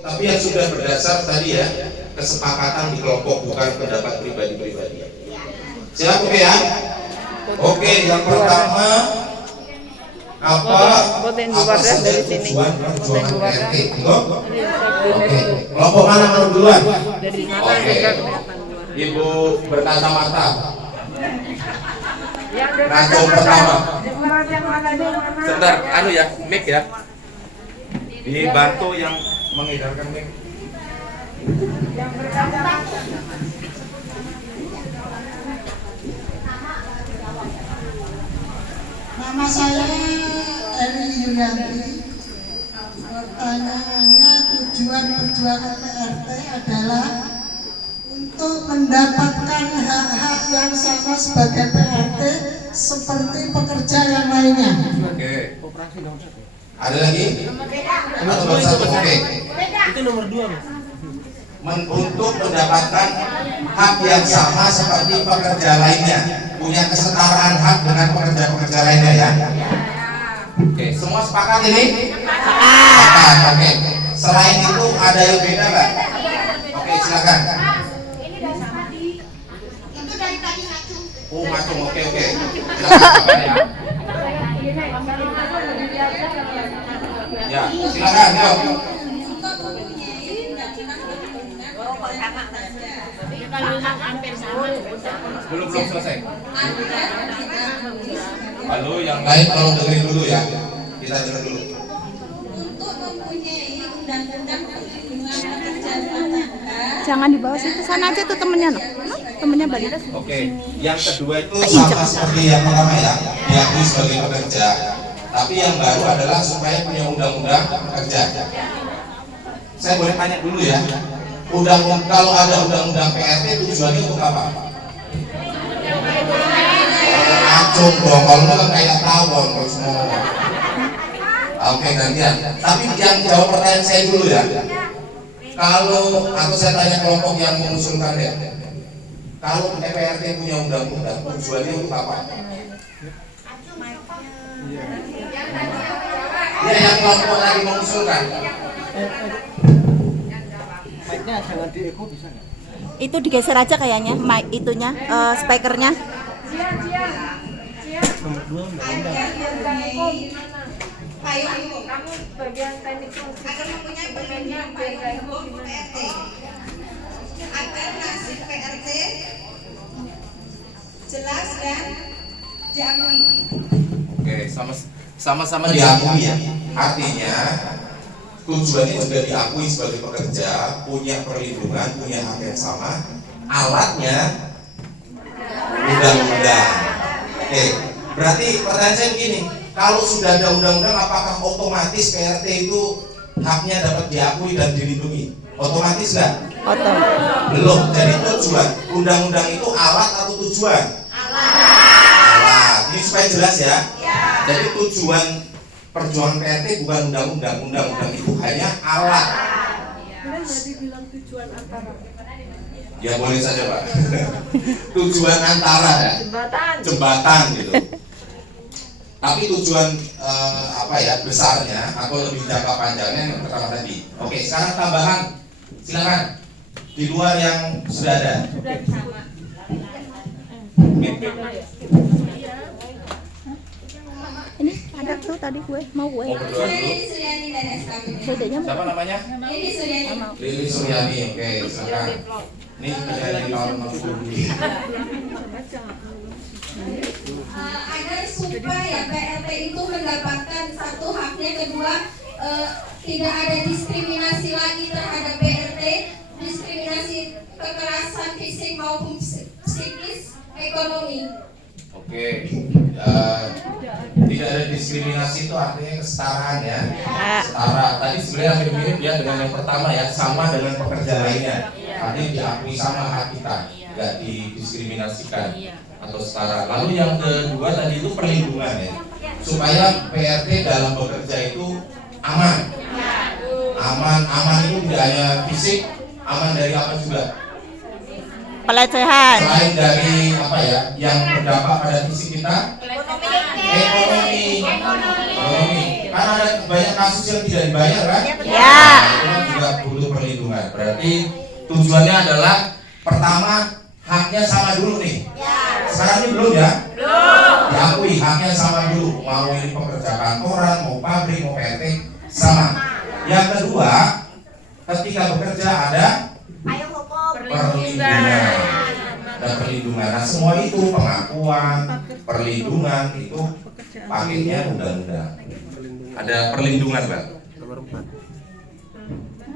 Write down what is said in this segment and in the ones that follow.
Tapi yang sudah berdasar tadi ya, kesepakatan di kelompok, bukan pendapat pribadi-pribadi. Siap, oke ya? Oke, yang pertama apa saja tujuan perjuangan RT? Oke, kelompok mana mau duluan? Oke, Ibu berkacamata. Racun pertama. Sebentar, ya, mic ya. Dibantu yang mengedarkan mic. Nama saya Eri Yulianti. Pertanyaannya, tujuan perjuangan PRT adalah untuk mendapatkan hak-hak yang sama sebagai PRT seperti pekerja yang lainnya. Oke. Ada lagi? Atau satu? Oke. Itu nomor 2, Mas. Untuk mendapatkan hak yang sama seperti pekerja lainnya, punya kesetaraan hak dengan pekerja-pekerja lainnya ya. Oke, semua sepakat ini? Sepakat. Oke. Selain itu ada yang beda nggak? Oke, silakan. Itu dari tadi ngacung. Oh, ngacung. Oke. Silakan ya. Ya, silakan. Yuk. Belum selesai. Halo, yang lain tolong dengerin dulu ya. Kita dengar dulu. Untuk mempunyai undang-undang perlindungan pekerja rumah tangga. Jangan dibawa situ, sana aja tuh temennya, no? Temennya balik. Oke, yang kedua itu sama seperti yang pertama ya, diakui sebagai pekerja. Tapi yang baru adalah supaya punya undang-undang pekerja. Saya boleh tanya dulu ya, kalau ada undang-undang PRT tujuannya untuk apa? Acung dong, kalau kan kayak tawon terus ngomong. Oke, gantian. Tapi yang jawab pertanyaan saya dulu ya. Kalau atau saya tanya kelompok yang mengusulkan ya, kalau PRT punya undang-undang tujuannya untuk apa? Ya, yang kelompok tadi mengusulkan. Mic-nya jangan di-echo, bisa nggak? Itu digeser aja kayaknya, mic itunya, speakernya. Nomor 2 undang-undang. Kamu bagian teknik Agar mempunyai perlindungan payung hukum PRT. Agar nasib PRT jelas dan diakui. Oke, sama-sama diakui ya. Artinya tujuannya juga diakui sebagai pekerja, punya perlindungan, punya hak yang sama. Alatnya undang-undang. Oke, berarti pertanyaan saya begini, kalau sudah ada undang-undang, apakah otomatis PRT itu haknya dapat diakui dan dilindungi? Otomatis nggak? Belum. Jadi tujuan undang-undang itu alat atau tujuan? Alat. Ini supaya jelas ya. Jadi tujuan perjuangan PRT bukan undang-undang. Undang-undang itu hanya alat. Boleh nggak dibilang tujuan antara? Ya boleh saja Pak. Tujuan antara ya. Jembatan gitu. Tapi tujuan besarnya atau lebih jangka panjangnya yang pertama tadi. Oke, sekarang tambahan, silakan di luar yang sudah ada. Ini ada tuh tadi gue, mau gue. Mau berdua dulu. Bedanya Siapa namanya? Lili Suryani. Oke, silakan. Ini dari tahun 60. Agar supaya PRT itu mendapatkan satu haknya, kedua tidak ada diskriminasi lagi terhadap PRT, diskriminasi kekerasan fisik maupun psikis, ekonomi. Oke, tidak ada diskriminasi itu artinya kesetaraan ya. Setara. Tadi sebenarnya mirip-mirip ya dengan yang pertama ya, sama dengan pekerja lainnya. Artinya diakui sama hak kita, nggak didiskriminasikan atau setara. Lalu yang kedua tadi itu perlindungan ya, supaya PRT dalam bekerja itu aman. Aman itu tidak hanya fisik, aman dari apa juga? Pelecehan. Selain dari apa ya, yang berdampak pada fisik kita, ekonomi. Karena ada banyak kasus yang tidak dibayar kan? Ya. Itu kan juga Berarti tujuannya adalah pertama haknya sama dulu nih. Sekarang ini belum ya? Belum. Diakui haknya sama dulu. Mau ini pekerja kantoran, mau pabrik, mau PT sama. Yang kedua, ketika bekerja ada perlindungan. Ada perlindungan. Nah, semua itu pengakuan, perlindungan itu paketnya undang-undang. Ada perlindungan, Bang.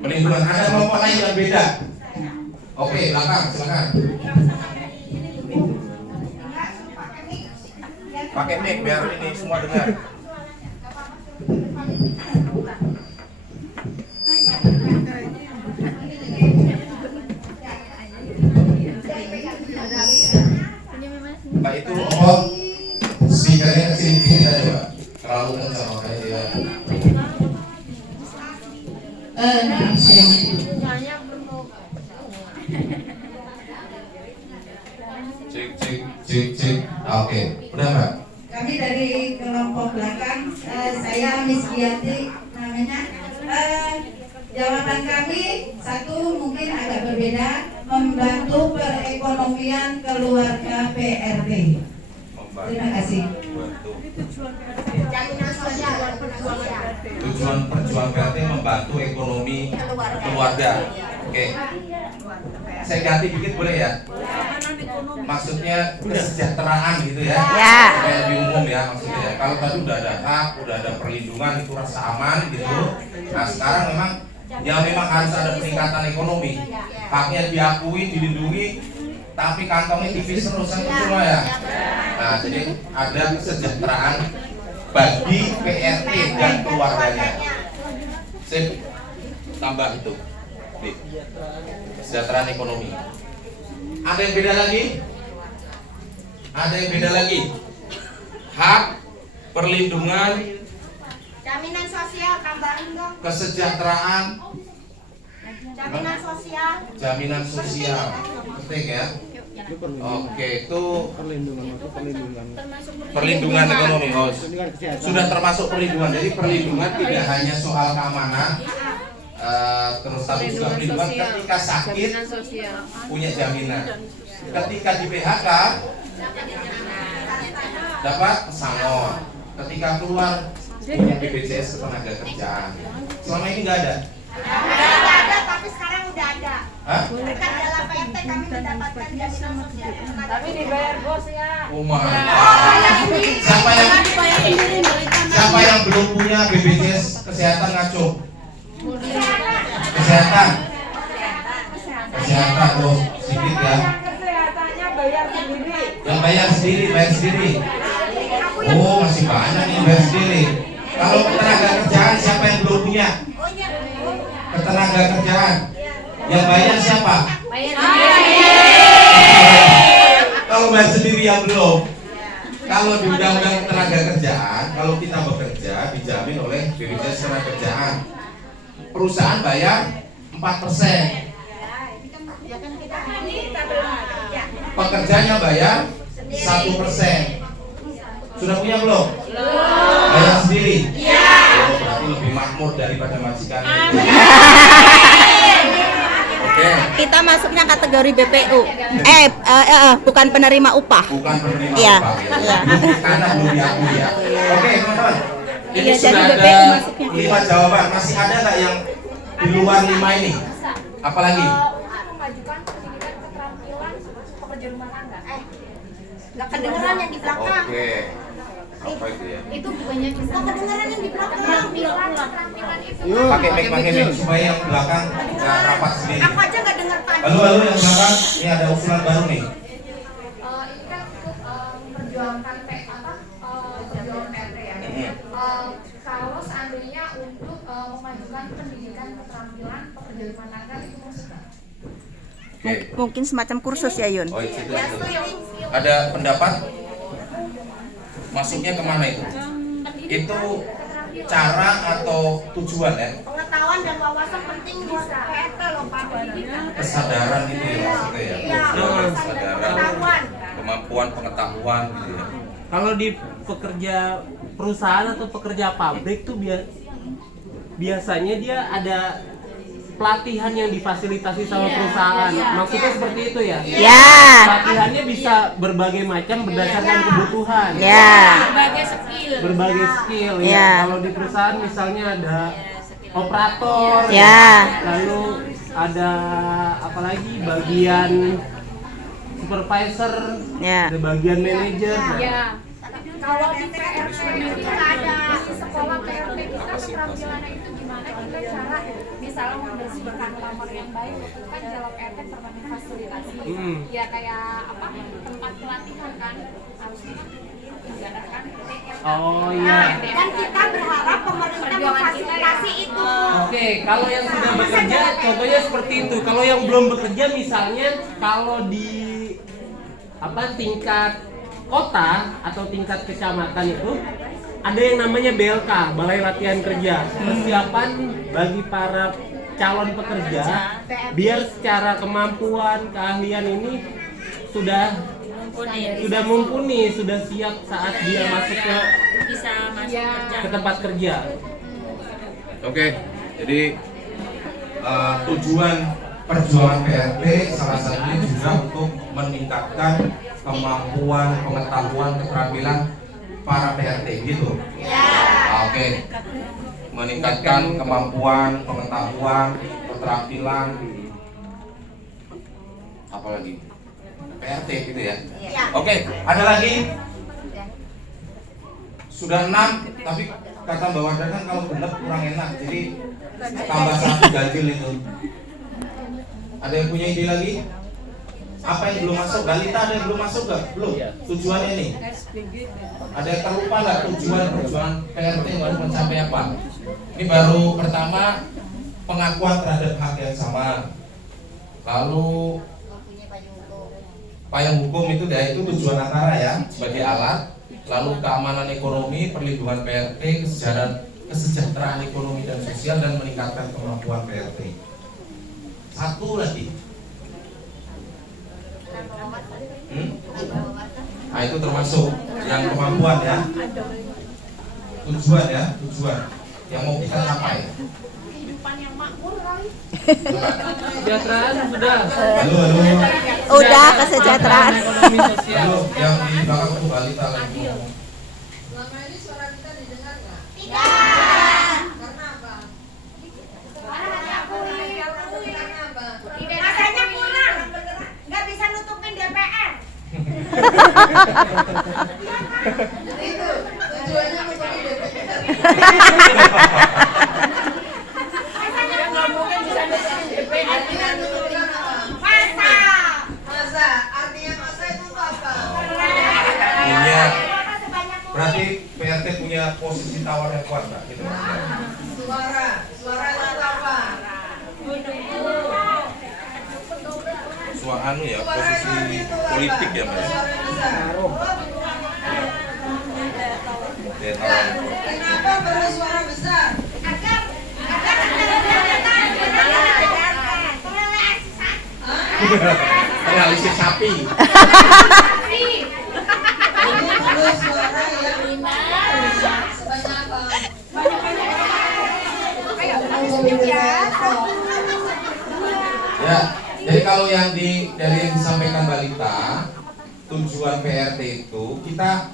Perlindungan. Ada kelompok lain yang beda. Oke, belakang, silakan. Pakai mic biar ini semua dengar. Pak itu speakernya kecil dikit aja, Pak. Terlalu kencang makanya dia. Cek. Oke, udah Mbak. Kami dari kelompok belakang, saya Miss Giati namanya. Jawaban kami satu mungkin agak berbeda, membantu perekonomian keluarga PRT. Terima kasih. Tujuan perjuangan PRT membantu ekonomi keluarga. Oke. Saya ganti dikit boleh ya? Maksudnya kesejahteraan gitu ya? Ya. Supaya lebih umum ya maksudnya ya. Kalau tadi udah ada hak, udah ada perlindungan, itu rasa aman gitu. Nah sekarang memang harus ada peningkatan ekonomi. Haknya diakui, dilindungi, tapi kantongnya tipis terus kan semua ya. Nah jadi ada kesejahteraan bagi PRT dan keluarganya. Sip. Tambah itu. Nih. Kesejahteraan ekonomi. Ada yang beda lagi? Ada yang beda lagi? Hak, perlindungan, Jaminan sosial tambahin dong. kesejahteraan, Jaminan sosial. jaminan sosial. Penting ya. Oke, itu perlindungan ekonomi. Oh, sudah termasuk perlindungan. Jadi perlindungan tidak hanya soal keamanan, terus tapi juga perlindungan ketika sakit punya jaminan. Ketika di PHK dapat pesangon. Ketika keluar punya BPJS ketenagakerjaan. Selama ini nggak ada. Nggak ada, tapi sekarang udah ada. Hah? Berkat dalam PRT kami mendapatkan jaminan sosial. Tapi dibayar bos ya. Oh my. Siapa yang belum punya BPJS kesehatan ngaco? Kesehatan tuh sedikit ya. Kesehatannya bayar sendiri. Yang bayar sendiri. Oh masih banyak nih bayar sendiri. Kalau ketenaga kerjaan siapa yang belum punya? Ketenaga kerjaan yang bayar siapa? Kalau bayar sendiri yang belum. Kalau di undang-undang ketenaga kerjaan, kalau kita bekerja dijamin oleh BPJS Ketenagakerjaan. Perusahaan bayar 4%. Pekerjanya bayar 1%. Sudah punya belum? Bayar sendiri? Iya. Oh, berarti lebih makmur daripada majikan. Oke. Kita masuknya kategori BPU. Bukan penerima upah. Bukan penerima Iya. upah. Iya. Karena belum diakui ya. Oke, teman-teman. Ini Iya, sudah jadi ada BPU masuknya. 5 jawaban. Masih ada nggak yang di luar 5 ini? Apalagi? Memajukan pendidikan keterampilan pekerja rumah tangga. Nggak kedengeran yang di belakang. Oke. Apa itu ya? Itu bukannya Nggak kedengeran yang di belakang. keterampilan itu. Pakai mic supaya yang belakang nggak rapat sendiri. Aku aja nggak dengar tadi. Halo yang belakang, ini ada usulan baru nih. Ini kan untuk memperjuangkan perjuangan RT ya. Kalau seandainya untuk memajukan pendidikan keterampilan pekerja rumah tangga itu maksudnya. Oke. Mungkin semacam kursus ya Yun. Oh, itu. Ada pendapat? Masuknya kemana itu? Itu cara atau tujuan ya? Pengetahuan dan wawasan penting buat PRT loh Pak. Kesadaran itu ya maksudnya ya? Iya, Kesadaran, pengetahuan. kemampuan pengetahuan gitu ya. Kalau di pekerja perusahaan atau pekerja pabrik tuh biasanya dia ada pelatihan yang difasilitasi sama perusahaan. Maksudnya seperti itu ya? Ya. Pelatihannya bisa berbagai macam berdasarkan kebutuhan. Ya. Berbagai skill ya. Ya. Kalau di perusahaan misalnya ada operator, Ya. lalu ada apa lagi bagian supervisor, Ya. ada bagian manajer. Ya. Kalau di PRT itu ada di sekolah PRT kita keterampilannya itu gimana kita cara misalnya membersihkan kamar yang baik itu kan jalur RT permanent fasilitasi. Ya kayak apa tempat pelatihan kan harus ditinggalkan. Oh iya. Dan kita berharap pemerintah memfasilitasi itu. Oke, kalau yang sudah bekerja, contohnya seperti itu. Kalau yang belum bekerja, misalnya kalau di tingkat kota atau tingkat kecamatan itu ada yang namanya BLK, Balai Latihan Kerja, persiapan bagi para calon pekerja, biar secara kemampuan, keahlian ini sudah mumpuni, sudah siap saat dia masuk ke tempat kerja. Oke, jadi Tujuan perjuangan PRT salah satunya juga untuk meningkatkan kemampuan, pengetahuan, keterampilan para PRT gitu. Oke. Meningkatkan kemampuan, pengetahuan, keterampilan apalagi PRT gitu ya. Oke, ada lagi? Sudah 6, tapi kata Mbak Wardah kan kalau genep kurang enak, jadi tambah 1 ganjil itu. Ada yang punya ide lagi? Apa yang belum masuk? Balita ada yang belum masuk nggak? Belum. Tujuannya nih. Ada yang terlupa nggak tujuan perjuangan PRT baru mencapai apa? Ini baru pertama pengakuan terhadap hak yang sama. Lalu payung hukum itu tujuan antara ya sebagai alat. Lalu keamanan ekonomi, perlindungan PRT, kesejahteraan ekonomi dan sosial dan meningkatkan kemampuan PRT. Satu lagi. Nah itu termasuk yang kemampuan ya. Tujuan yang mau kita capai. Kehidupan yang makmur kali. Kesejahteraan sudah. Halo. Udah kesejahteraan. Ekonomi sosial. Halo, yang di belakang itu balita lagi ngomong. Selama ini suara kita didengar nggak? Karena apa? Karena apa? Masanya kurang. Nggak bisa nutupin DPR. Itu tujuannya nutupin DPR. Masanya nggak mungkin bisa nutupin DPR. Artinya nutupin apa? Masa? Artinya masa itu apa? Punya. Berarti PRT punya posisi tawar yang kuat Pak, gitu maksudnya. Suara itu apa? suara ya, posisi politik ya Mbak. Kenapa perlu suara besar? Analisis sapi. Perlu suara yang sebanyak apa? Ya, jadi kalau yang dari yang disampaikan Balita, tujuan PRT itu kita